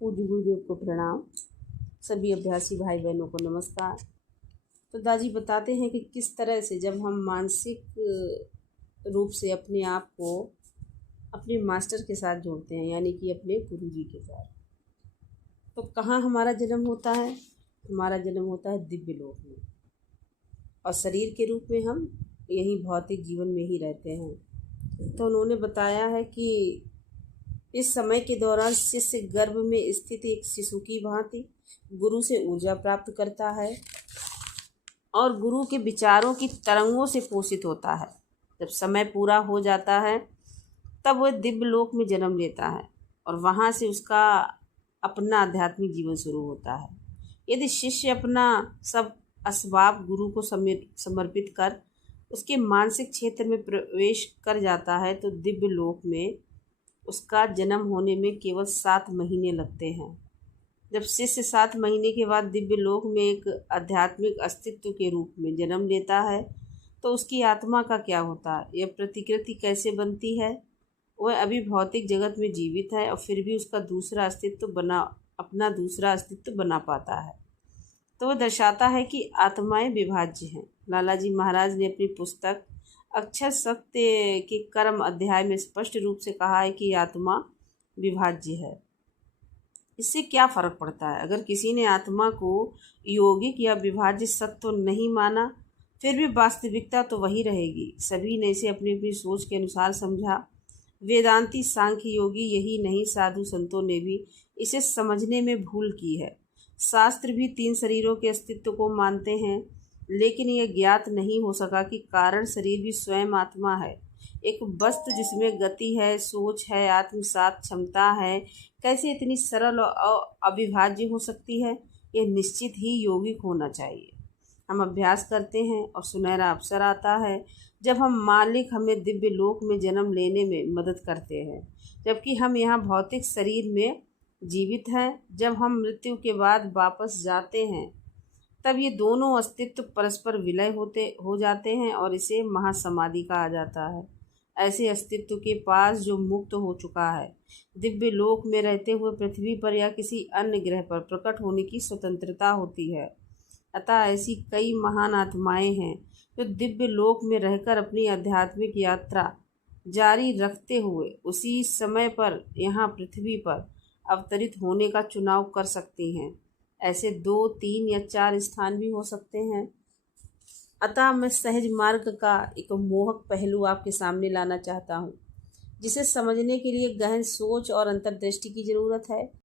पूज्य गुरुदेव को प्रणाम। सभी अभ्यासी भाई बहनों को नमस्कार। तो दादी बताते हैं कि किस तरह से जब हम मानसिक रूप से अपने आप को अपने मास्टर के साथ जोड़ते हैं, यानी कि अपने गुरु जी के साथ, तो कहाँ हमारा जन्म होता है। हमारा जन्म होता है दिव्य लोक में, और शरीर के रूप में हम यही भौतिक जीवन में ही रहते हैं। तो उन्होंने बताया है कि इस समय के दौरान शिष्य गर्भ में स्थित एक शिशु की भांति गुरु से ऊर्जा प्राप्त करता है और गुरु के विचारों की तरंगों से पोषित होता है। जब समय पूरा हो जाता है तब वह दिव्य लोक में जन्म लेता है और वहाँ से उसका अपना आध्यात्मिक जीवन शुरू होता है। यदि शिष्य अपना सब असबाब गुरु को समर्पित कर उसके मानसिक क्षेत्र में प्रवेश कर जाता है तो दिव्य लोक में उसका जन्म होने में केवल 7 महीने लगते हैं। जब शिष्य 7 महीने के बाद दिव्य लोक में एक आध्यात्मिक अस्तित्व के रूप में जन्म लेता है तो उसकी आत्मा का क्या होता है, यह प्रतिकृति कैसे बनती है। वह अभी भौतिक जगत में जीवित है और फिर भी उसका अपना दूसरा अस्तित्व बना पाता है। तो वह दर्शाता है कि आत्माएं विभाज्य हैं। लालाजी महाराज ने अपनी पुस्तक अक्षर सत्य के कर्म अध्याय में स्पष्ट रूप से कहा है कि आत्मा विभाज्य है। इससे क्या फर्क पड़ता है, अगर किसी ने आत्मा को यौगिक या विभाज्य सत्य नहीं माना, फिर भी वास्तविकता तो वही रहेगी। सभी ने इसे अपनी अपनी सोच के अनुसार समझा। वेदांती, सांख्य योगी, यही नहीं साधु संतों ने भी इसे समझने में भूल की है। शास्त्र भी 3 शरीरों के अस्तित्व को मानते हैं, लेकिन यह ज्ञात नहीं हो सका कि कारण शरीर भी स्वयं आत्मा है, एक वस्तु जिसमें गति है, सोच है, आत्मसात क्षमता है, कैसे इतनी सरल और अविभाज्य हो सकती है। यह निश्चित ही यौगिक होना चाहिए। हम अभ्यास करते हैं और सुनहरा अवसर आता है जब हम मालिक हमें दिव्य लोक में जन्म लेने में मदद करते हैं, जबकि हम यहाँ भौतिक शरीर में जीवित हैं। जब हम मृत्यु के बाद वापस जाते हैं तब ये दोनों अस्तित्व परस्पर विलय हो जाते हैं और इसे महासमाधि कहा जाता है। ऐसे अस्तित्व के पास जो मुक्त हो चुका है, दिव्य लोक में रहते हुए पृथ्वी पर या किसी अन्य ग्रह पर प्रकट होने की स्वतंत्रता होती है। अतः ऐसी कई महान आत्माएं हैं जो दिव्य लोक में रहकर अपनी आध्यात्मिक यात्रा जारी रखते हुए उसी समय पर यहाँ पृथ्वी पर अवतरित होने का चुनाव कर सकती हैं। ऐसे 2, 3 या 4 स्थान भी हो सकते हैं। अतः मैं सहज मार्ग का एक मोहक पहलू आपके सामने लाना चाहता हूँ, जिसे समझने के लिए गहन सोच और अंतर्दृष्टि की जरूरत है।